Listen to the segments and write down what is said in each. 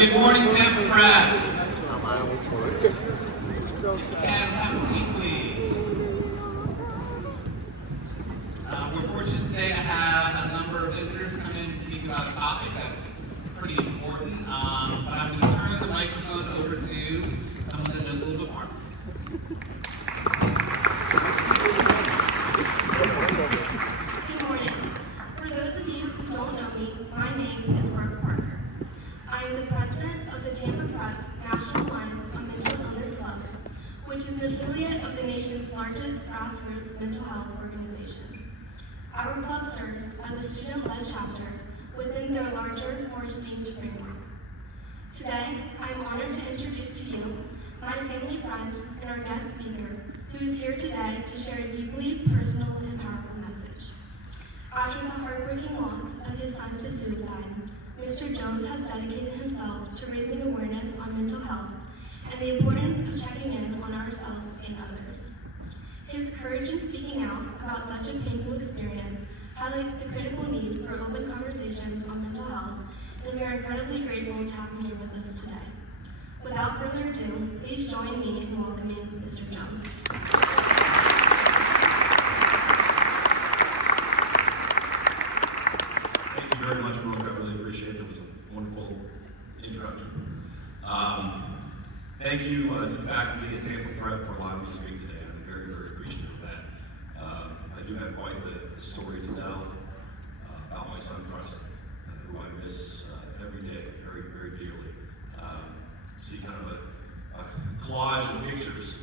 Good morning, Tampa, Brad. Cats, have a seat, please. We're fortunate today to have a number of visitors come in to speak about a topic that's pretty important. But I'm going to turn the microphone over to someone that knows a little bit more. Good morning. For those of you who don't know me, my name is Brooke Parker. I am the president of the Tampa National Alliance on Mental Illness Club, which is an affiliate of the nation's largest grassroots mental health organization. Our club serves as a student-led chapter within their larger, more esteemed framework. Today, I am honored to introduce to you my family friend and our guest speaker, who is here today to share a deeply personal and powerful message. After the heartbreaking loss of his son to suicide, Mr. Jones has dedicated himself to raising awareness on mental health and the importance of checking in on ourselves and others. His courage in speaking out about such a painful experience highlights the critical need for open conversations on mental health, and we are incredibly grateful to have him here with us today. Without further ado, please join me in welcoming Mr. Jones. Thank you very much, Brooke. I really appreciate it. It was a wonderful introduction. Thank you to the faculty at Tampa Prep for allowing me to speak today. I'm very, very appreciative of that. I do have quite the story to tell about my son, Preston, who I miss every day very, very dearly. See kind of a collage of pictures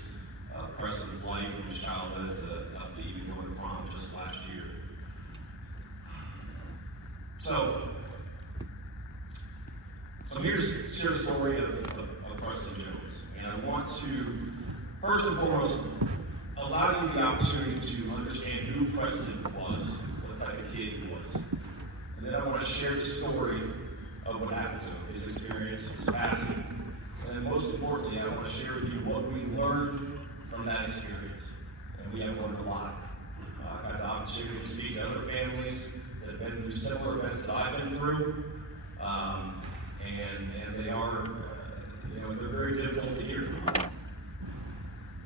of Preston's life from his childhood up to even going to prom just last year. So I'm here to share the story of Preston Jones, and I want to, first and foremost, allow you the opportunity to understand who Preston was, what type of kid he was. And then I want to share the story of what happened to him, his experience, his passing. And then most importantly, I want to share with you what we learned from that experience. And we have learned a lot. I've had the opportunity to speak to other families that have been through similar events that I've been through. And they are, they're very difficult to hear.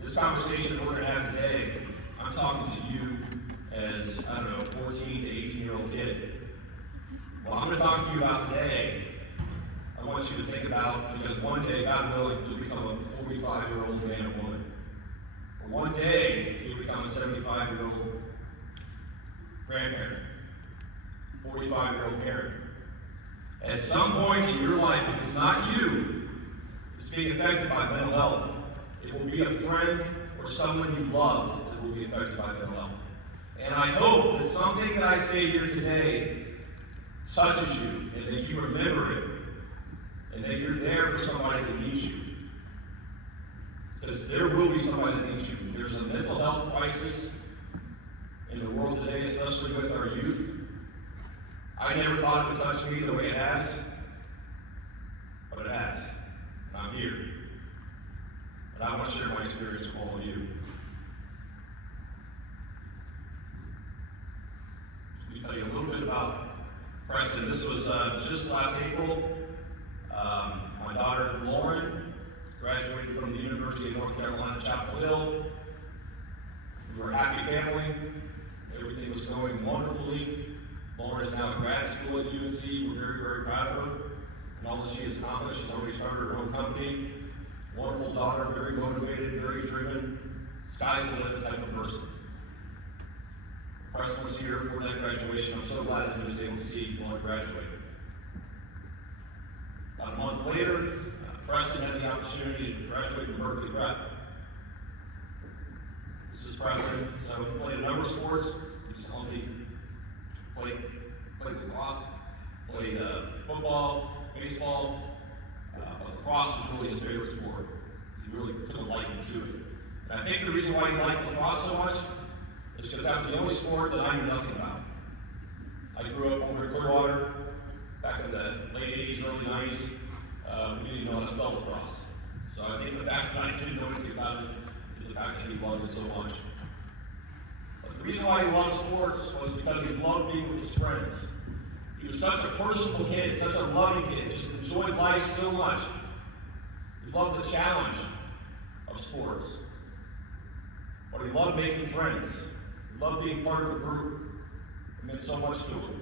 This conversation that we're going to have today, I'm talking to you as, 14 to 18-year-old kid. What I'm going to talk to you about today, I want you to think about, because one day, God willing, you'll become a 45-year-old man or woman. Or one day, you'll become a 75-year-old grandparent, 45-year-old parent. At some point in your life, if it's not you that's being affected by mental health, it will be a friend or someone you love that will be affected by mental health. And I hope that something that I say here today touches you, and that you remember it, and that you're there for somebody that needs you. Because there will be somebody that needs you. There's a mental health crisis in the world today, especially with our youth. I never thought it would touch me the way it has, but it has. And I'm here. And I want to share my experience with all of you. Let me tell you a little bit about Preston. This was just last April. My daughter, Lauren, graduated from the University of North Carolina, Chapel Hill. We were a happy family. Everything was going wonderfully. Lauren is now in grad school at UNC. We're very, very proud of her and all that she has accomplished. She's already started her own company. Wonderful daughter, very motivated, very driven, sky's the limit type of person. Preston was here for that graduation. I'm so glad that he was able to see Lauren graduate. About a month later, Preston had the opportunity to graduate from Berkeley Prep. This is Preston. So he played a number of sports. He just only played lacrosse, played football, baseball, but lacrosse was really his favorite sport. He really took a liking to it. And I think the reason why he liked lacrosse so much is because that was the only sport that I knew nothing about. I grew up over in Clearwater, back in the late 80s, early 90s. We didn't know how to spell lacrosse. So I think the fact that I didn't know anything about it is the fact that he loved it so much. But the reason why he loved sports was because he loved being with his friends. He was such a personable kid, such a loving kid, just enjoyed life so much. We loved the challenge of sports. But we loved making friends. We loved being part of a group. It meant so much to him.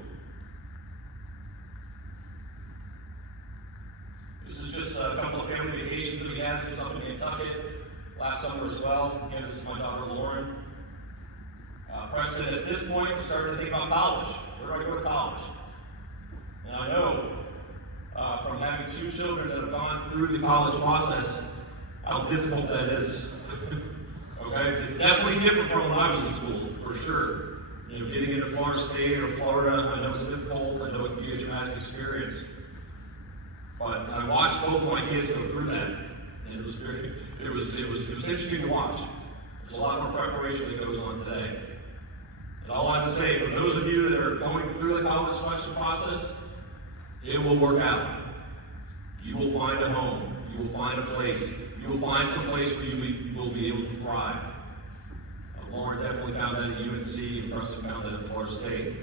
This is just a couple of family vacations that we had. This was up in Nantucket last summer as well. Again, this is my daughter Lauren. Preston, at this point, was starting to think about college. Where do I go to college? And I know from having two children that have gone through the college process how difficult that is. Okay? It's definitely different from when I was in school, for sure. You know, getting into Florida State or Florida, I know it's difficult. I know it can be a traumatic experience. But I watched both of my kids go through that, and it was interesting to watch. There's a lot more preparation that goes on today. And all I have to say, for those of you that are going through the college selection process, it will work out. You will find a home. You will find a place. You will find some place where you will be able to thrive. Lauren definitely found that at UNC, and Preston found that at Florida State.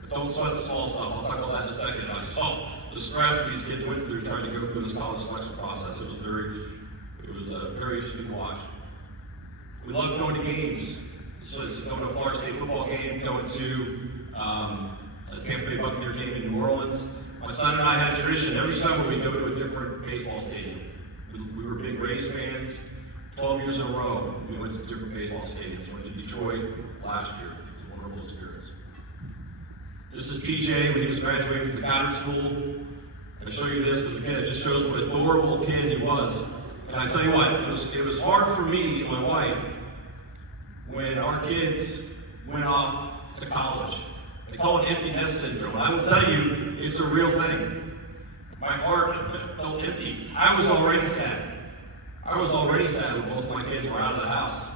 But don't sweat the small stuff. I'll talk about that in a second. I saw the stress these kids went through trying to go through this college selection process. It was very interesting to watch. We loved going to games. So it's going to a Florida State football game, going to a Tampa Bay Buccaneer game in New Orleans. My son and I had a tradition. Every summer we'd go to a different baseball stadium. We were big Rays fans. 12 years in a row, we went to different baseball stadiums. We went to Detroit last year. It was a wonderful experience. This is PJ when he was graduating from the Goddard School. I show you this because, again, it just shows what an adorable kid he was. And I tell you what, it was hard for me and my wife when our kids went off to college. They call it empty nest syndrome. And I will tell you, it's a real thing. My heart felt empty. I was already sad. I was already sad when both my kids were out of the house.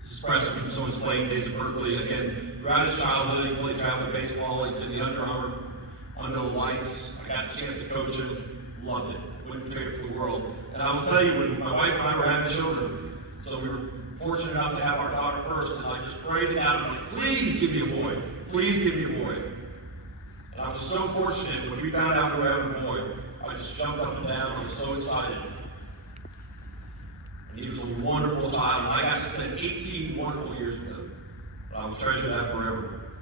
This is Preston from some of his playing days at Berkeley. Again, throughout his childhood, he played traveling baseball. He did the Under Armour under the lights. I got the chance to coach him. Loved it. Wouldn't trade it for the world. And I will tell you, when my wife and I were having children, so we were fortunate enough to have our daughter first, and I just prayed to God, I'm like, please give me a boy. Please give me a boy. And I was so fortunate when we found out we were having a boy. I just jumped up and down. I was so excited. And he was a wonderful child, and I got to spend 18 wonderful years with him. I will treasure that forever.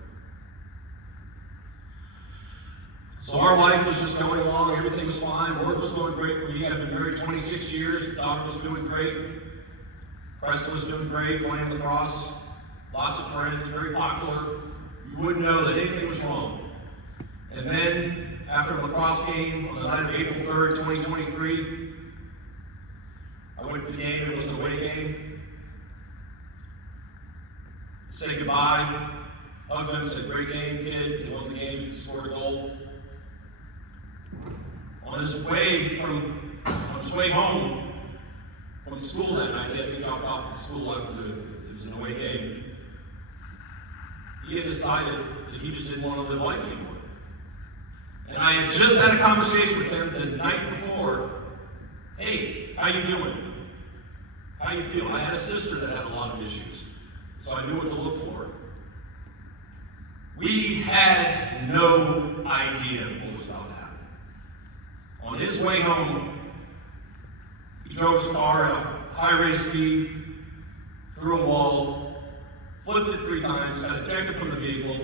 So our life was just going along. Everything was fine. Work was going great for me. I've been married 26 years. The daughter was doing great. Preston was doing great, playing lacrosse. Lots of friends, very popular. You wouldn't know that anything was wrong. And then, after a lacrosse game on the night of April 3rd, 2023, I went to the game. It was an away game. Said goodbye. Hugged him, said, great game, kid. He won the game, he scored a goal. On his way home from school that night, they had me dropped off at the school after it was an away game. He had decided that he just didn't want to live life anymore. And I had just had a conversation with him the night before. Hey, how you doing? How you feeling? I had a sister that had a lot of issues, so I knew what to look for. We had no idea what was about to happen. On his way home, he drove his car at a high rate of speed, through a wall, flipped it 3 times, got ejected from the vehicle,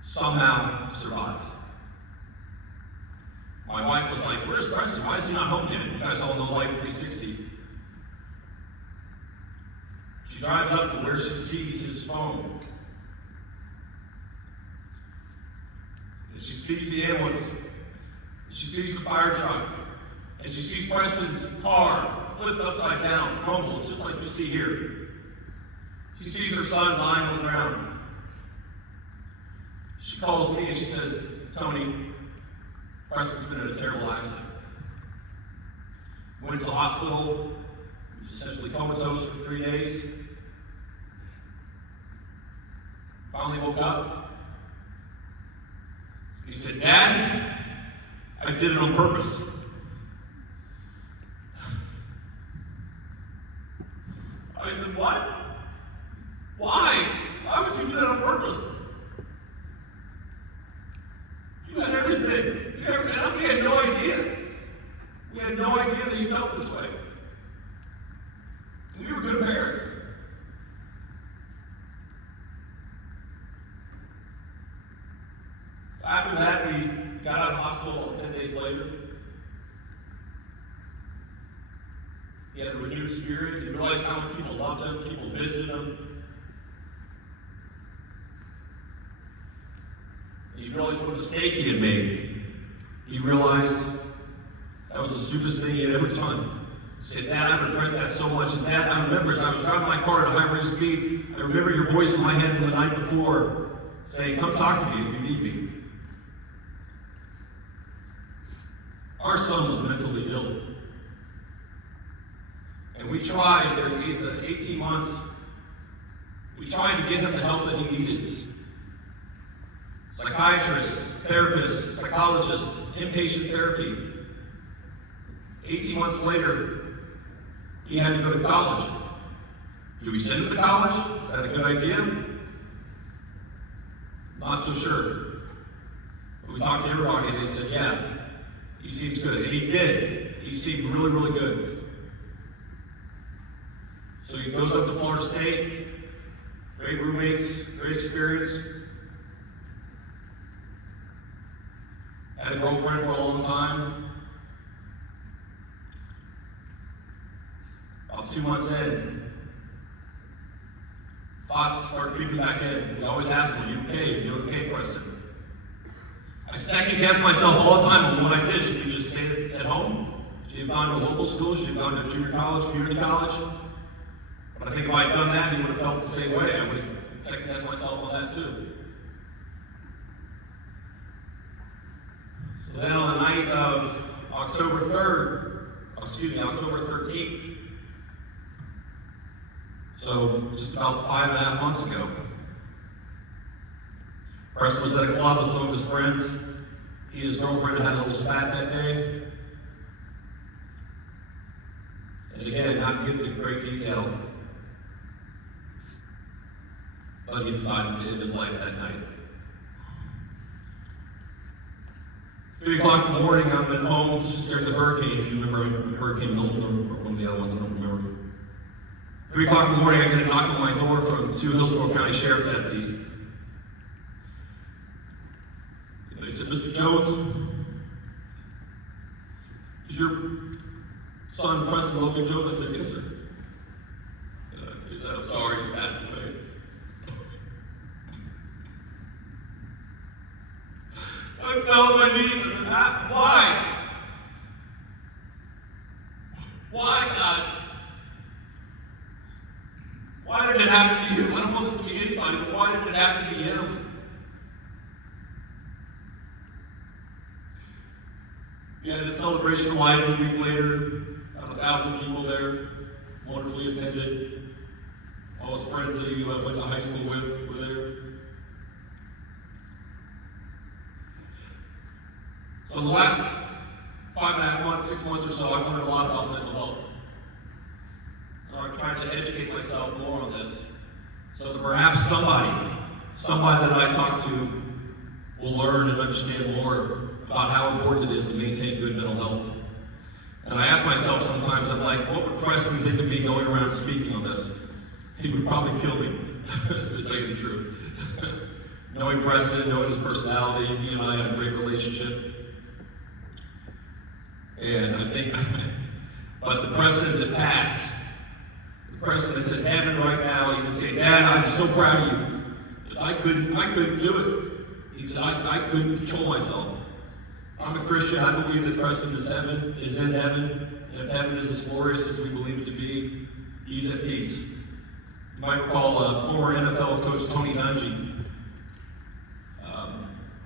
somehow survived. My wife was like, where's Preston? Why is he not home yet? You guys all know Life 360. She drives up to where she sees his phone. And she sees the ambulance. And she sees the fire truck. And she sees Preston's car flipped upside down, crumbled, just like you see here. She sees her son lying on the ground. She calls me and she says, Tony, Preston's been in a terrible accident. Went to the hospital. He was essentially comatose for 3 days. Finally woke up. He said, Dad, I did it on purpose. I said, what? Why? So after that, we got out of the hospital 10 days later. He had a renewed spirit. He realized how much people loved him, people visited him. He realized what a mistake he had made. He realized that was the stupidest thing he had ever done. He said, Dad, I regret that so much. And Dad, I remember as I was driving my car at a high rate of speed, I remember your voice in my head from the night before saying, come talk to me if you need me. Our son was mentally ill. And we tried during the 18 months, we tried to get him the help that he needed. Psychiatrists, therapists, psychologists, inpatient therapy. 18 months later, he had to go to college. Do we send him to college? Is that a good idea? Not so sure. But we talked to everybody and they said, yeah, he seems good. And he did. He seemed really, really good. So he goes up to Florida State, great roommates, great experience. Had a girlfriend for a long time. About 2 months in, thoughts start creeping back in. We always ask him, are you okay? Are you doing okay, Preston? I second guess myself all the time on what I did. Should you just stay at home? Should you have gone to a local school? Should you have gone to junior college, community college? But I think if I had done that, he would have felt the same way. I would have second guessed myself on that too. So then on the night of October 13th, so just about 5.5 months ago, Preston was at a club with some of his friends. He and his girlfriend had a little spat that day. And again, not to get into great detail, but he decided to end his life that night. 3 o'clock in the morning, I'm at home. This was during the hurricane, if you remember Hurricane Milton or one of the other ones, I don't remember. 3 o'clock in the morning, I get a knock on my door from 2 Hillsborough County Sheriff deputies. They said, Mr. Jones, is your son Preston Logan Jones? I said, yes, sir. He said, I'm sorry, he passed away. I fell on my knees and said, why? Why, God? Why did it have to be him? I don't want this to be anybody, but why did it have to be him? We had this celebration of life a week later, about 1,000 people there, wonderfully attended. All his friends that he went to high school with were there. So in the last 5.5 months, 6 months or so, I've learned a lot about mental health. I'm trying to educate myself more on this, so that perhaps somebody that I talk to will learn and understand more about how important it is to maintain good mental health. And I ask myself sometimes, I'm like, what would Preston think of me going around speaking on this? He would probably kill me, to tell you the truth. Knowing Preston, knowing his personality, he and I had a great relationship. And I think, but the Preston that passed, the Preston that's in heaven right now, he can say, Dad, I'm so proud of you. Because I couldn't do it. He said, I couldn't control myself. I'm a Christian. I believe that Preston is in heaven, and if heaven is as glorious as we believe it to be, he's at peace. You might recall former NFL coach Tony Dungy.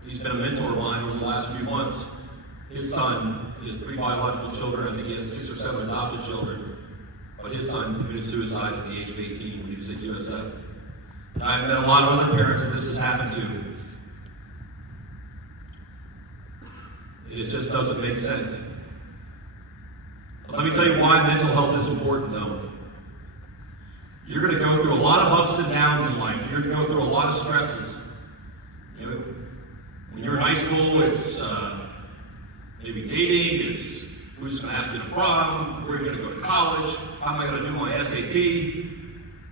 He's been a mentor of mine over the last few months. His son, he has 3 biological children. I think he has 6 or 7 adopted children. But his son committed suicide at the age of 18 when he was at USF. And I've met a lot of other parents that this has happened to. It just doesn't make sense. But let me tell you why mental health is important, though. You're going to go through a lot of ups and downs in life. You're going to go through a lot of stresses. You know, when you're in high school, it's maybe dating, it's who's going to ask me to prom, where are you going to go to college, how am I going to do my SAT,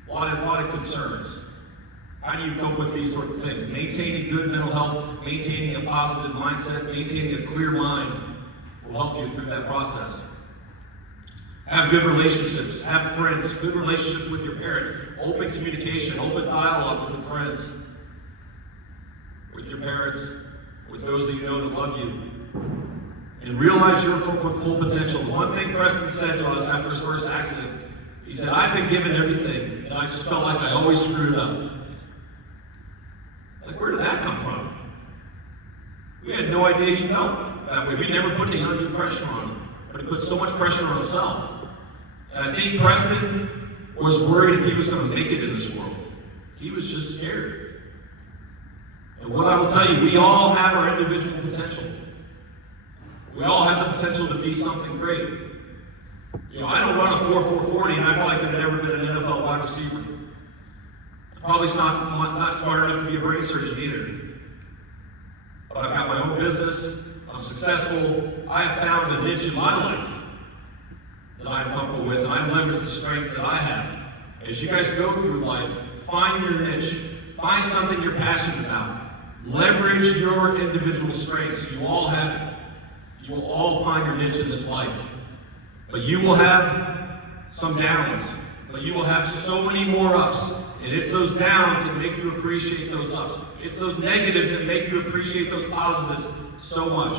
a lot of concerns. How do you cope with these sorts of things? Maintaining good mental health, maintaining a positive mindset, maintaining a clear mind will help you through that process. Have good relationships, have friends, good relationships with your parents, open communication, open dialogue with your friends, with your parents, with those that you know that love you. And realize your full potential. The one thing Preston said to us after his first accident, he said, I've been given everything, and I just felt like I always screwed up. Like, where did that come from? We had no idea he felt that way. We never put any undue pressure on him, but he put so much pressure on himself. And I think Preston was worried if he was going to make it in this world. He was just scared. And what I will tell you, we all have our individual potential. We all have the potential to be something great. You know, I don't run a 4.40, and I probably could have never been an NFL wide receiver. Probably not smart enough to be a brain surgeon either. But I've got my own business, I'm successful, I have found a niche in my life that I'm comfortable with, and I leverage the strengths that I have. As you guys go through life, find your niche, find something you're passionate about, leverage your individual strengths. You all have it. You will all find your niche in this life. But you will have some downs, but you will have so many more ups. And it's those downs that make you appreciate those ups. It's those negatives that make you appreciate those positives so much.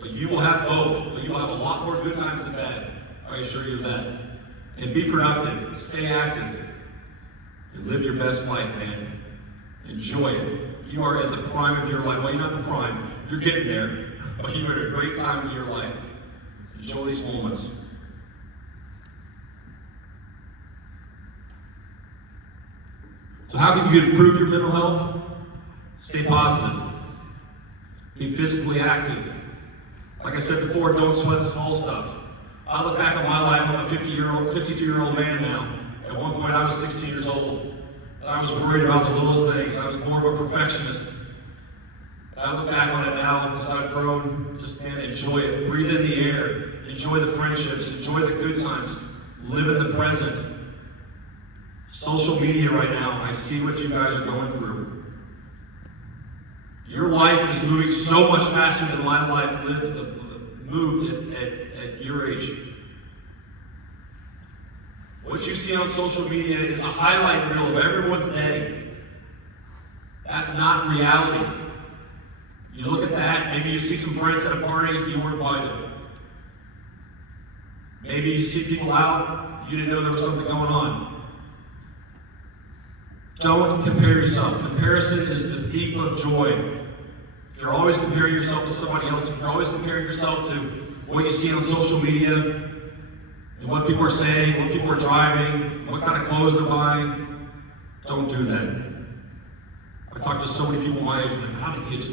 But you will have both, but you will have a lot more good times than bad. I assure you of that. And be productive, stay active, and live your best life, man. Enjoy it. You are at the prime of your life. Well, you're not the prime, you're getting there, but you're at a great time in your life. Enjoy these moments. So how can you improve your mental health? Stay positive. Be physically active. Like I said before, don't sweat the small stuff. I look back on my life, I'm a 52-year-old man now. At one point I was 16 years old. And I was worried about the littlest things. I was more of a perfectionist. And I look back on it now as I've grown, just man, enjoy it. Breathe in the air. Enjoy the friendships. Enjoy the good times. Live in the present. Social media right now, I see what you guys are going through. Your life is moving so much faster than my life moved at your age. What you see on social media is a highlight reel of everyone's day. That's not reality. You look at that, maybe you see some friends at a party you weren't invited. Maybe you see people out, you didn't know there was something going on. Don't compare yourself. Comparison is the thief of joy. If you're always comparing yourself to somebody else, if you're always comparing yourself to what you see on social media, and what people are saying, what people are driving, what kind of clothes they're buying, don't do that. I talk to so many people my age, like, how do kids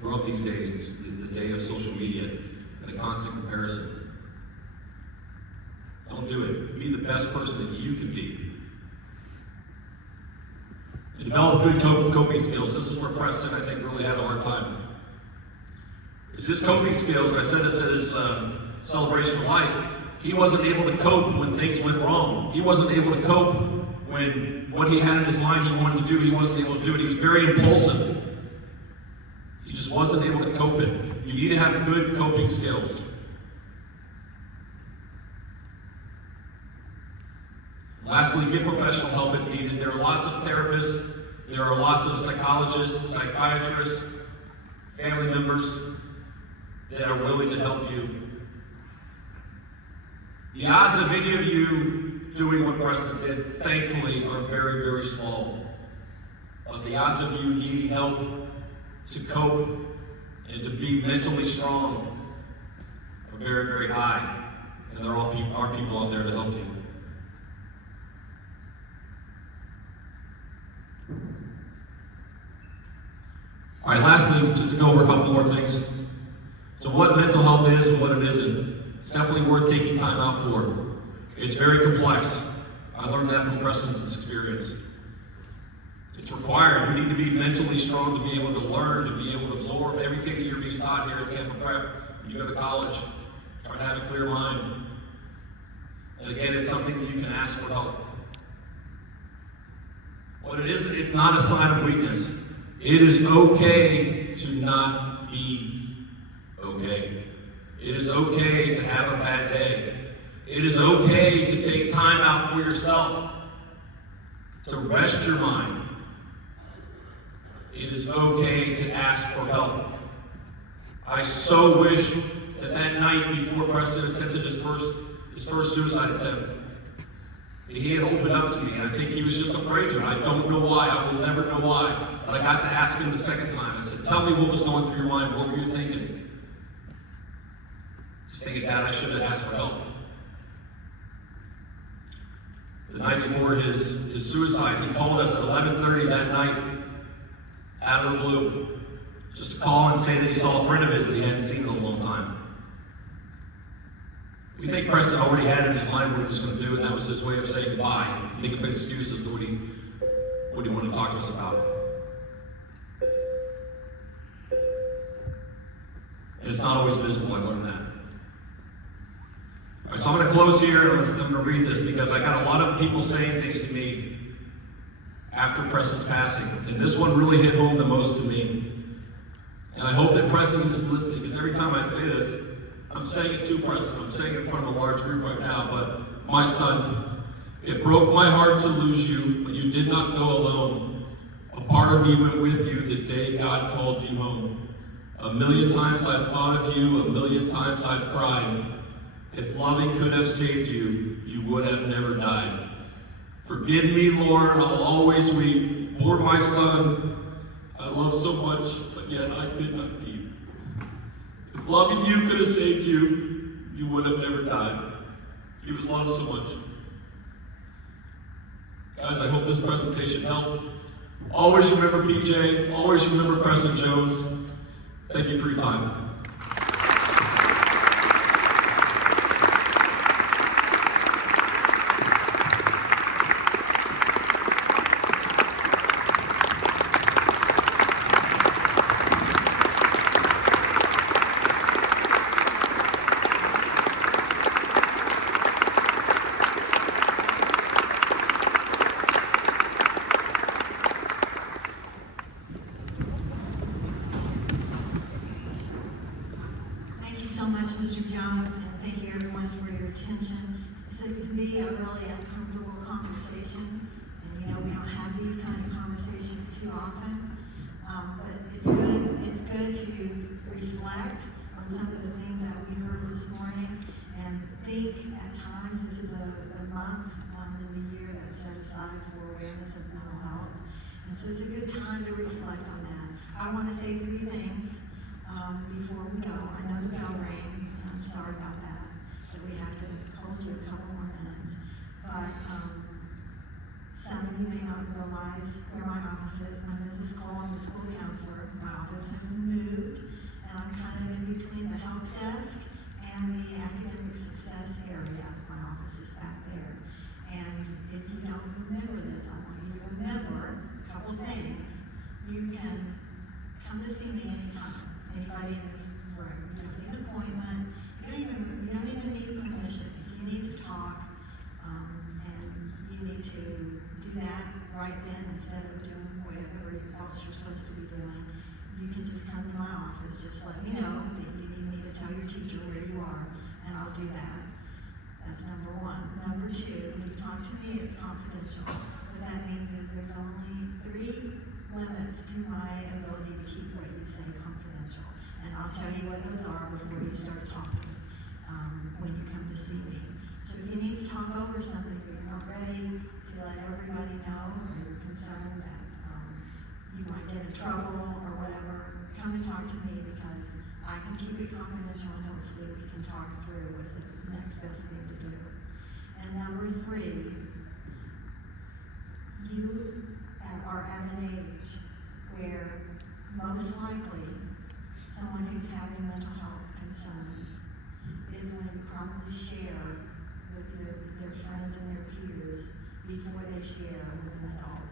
grow up these days? It's the day of social media and the constant comparison. Don't do it. Be the best person that you can be. And develop good coping skills. This is where Preston, I think, really had a hard time. It's his coping skills, and I said this at his celebration of life. He wasn't able to cope when things went wrong. He wasn't able to cope when what he had in his mind he wanted to do, he wasn't able to do it. He was very impulsive. He just wasn't able to cope it. You need to have good coping skills. Lastly, get professional help if needed. There are lots of therapists, there are lots of psychologists, psychiatrists, family members that are willing to help you. The odds of any of you doing what Preston did, thankfully, are very, very small. But the odds of you needing help to cope and to be mentally strong are very, very high. And there are people out there to help you. All right, lastly, just to go over a couple more things. So what mental health is and what it isn't. It's definitely worth taking time out for. It's very complex. I learned that from Preston's experience. It's required. You need to be mentally strong to be able to learn, to be able to absorb everything that you're being taught here at Tampa Prep. When you go to college, try to have a clear mind. And again, it's something that you can ask for help. But it's not a sign of weakness. It is okay to not be okay. It is okay to have a bad day. It is okay to take time out for yourself, to rest your mind. It is okay to ask for help. I so wish that night before Preston attempted his first suicide attempt, he had opened up to me, and I think he was just afraid to. I don't know why. I will never know why. But I got to ask him the second time. I said, "Tell me what was going through your mind. What were you thinking?" Just thinking, "Dad, I should have asked for help." The night before his suicide, he called us at 11:30 that night, out of the blue, just to call and say that he saw a friend of his that he hadn't seen in a long time. We think Preston already had in his mind what he was going to do, and that was his way of saying goodbye, making big excuses to what he wanted to talk to us about. And it's not always visible, I learned that. All right, so I'm going to close here, and I'm going to read this because I got a lot of people saying things to me after Preston's passing, and this one really hit home the most to me. And I hope that Preston is listening, because every time I say this, I'm saying it to Preston. I'm saying it in front of a large group right now, but my son, it broke my heart to lose you, but you did not go alone. A part of me went with you the day God called you home. A million times I've thought of you, a million times I've cried. If loving could have saved you, you would have never died. Forgive me, Lord, I'll always weep. Poor my son, I love so much, but yet I could not keep. If loving you could have saved you, you would have never died. He was loved so much. Guys, I hope this presentation helped. Always remember PJ, always remember Preston Jones. Thank you for your time. Thank you so much, Mr. Jones, and thank you everyone for your attention. It can be a really uncomfortable conversation, and you know we don't have these kind of conversations too often, but it's good to reflect on some of the things that we heard this morning, and think at times this is a month in the year that's set aside for awareness of mental health, and so it's a good time to reflect on that. I want to say 3 things. Before we go, I know the bell rang, and I'm sorry about that we have to hold you a couple more minutes. But some of you may not realize where my office is. I'm Mrs. Cole, I'm the school counselor. My office has moved, and I'm kind of in between the health desk and the academic success area. My office is back there. And if you don't remember this, I want you to remember a couple things. You can come to see me anytime. Anybody in this room. You don't need an appointment. You don't even need permission. If you need to talk, and you need to do that right then instead of doing whatever else you're supposed to be doing, you can just come to my office. Just let me know that you need me to tell your teacher where you are, and I'll do that. That's number 1. Number 2, when you talk to me, it's confidential. What that means is there's only 3 limits to my ability to keep what you say confidential. And I'll tell you what those are before you start talking when you come to see me. So if you need to talk over something but you're not ready to let everybody know, or you're concerned that you might get in trouble or whatever, come and talk to me because I can keep it confidential and hopefully we can talk through what's the next best thing to do. And number 3, you are at an age where most likely someone who's having mental health concerns is when you probably share with their friends and their peers before they share with an adult.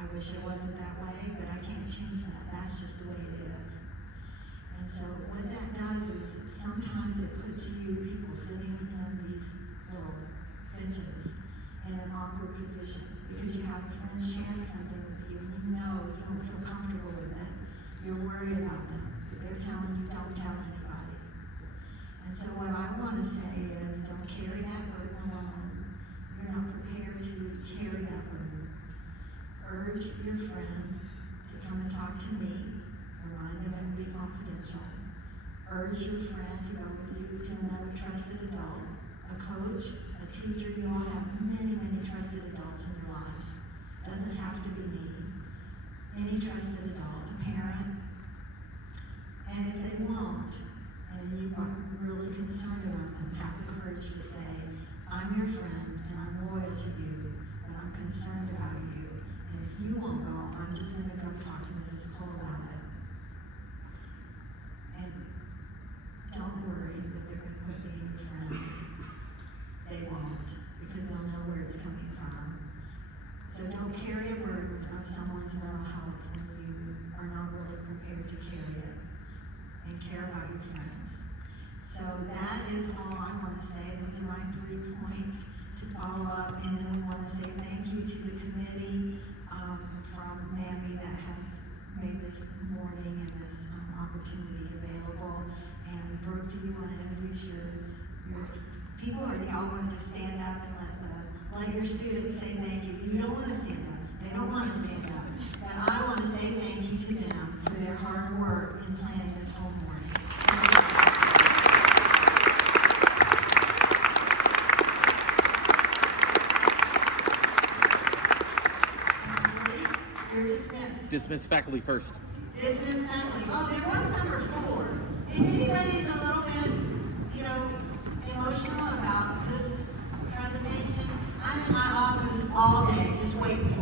I wish it wasn't that way, but I can't change that. That's just the way it is. And so what that does is sometimes it puts you, people sitting in these little benches, in an awkward position because you have a friend someone is sharing something with you and you know you don't feel comfortable with it, you're worried about them, but they're telling you don't tell anybody. And so what I want to say is don't carry that burden alone. You're not prepared to carry that burden. Urge your friend to come and talk to me. Remind them it will be confidential. Urge your friend to go with you to another trusted adult, a coach, a teacher. You all have many, many trusted adults in your lives. Doesn't have to be me. Any trusted adult, a parent. And if they won't, and you are really concerned about them, have the courage to say, I'm your friend and I'm loyal to you, but I'm concerned about you. And if you won't go, I'm just going to go talk to Mrs. Cole about it. And don't worry that they're going to quit being your friend. They won't, because they'll know where it's coming from. So don't carry a burden of someone's mental health when you are not really prepared to carry it and care about your friends. So that is all I want to say. Those are my 3 points to follow up, and then we want to say thank you to the committee from NAMI that has made this morning and this opportunity available. And Brooke, do you want to introduce your people, or do y'all want to just stand up and let your students say thank you? You don't want to stand up. They don't want to stand up. But I want to say thank you to them for their hard work in planning this whole morning. You're dismissed. Dismiss faculty first. Dismiss faculty. Oh, there was number 4. If anybody's a little bit, emotional about this presentation, I'm in my office all day just waiting for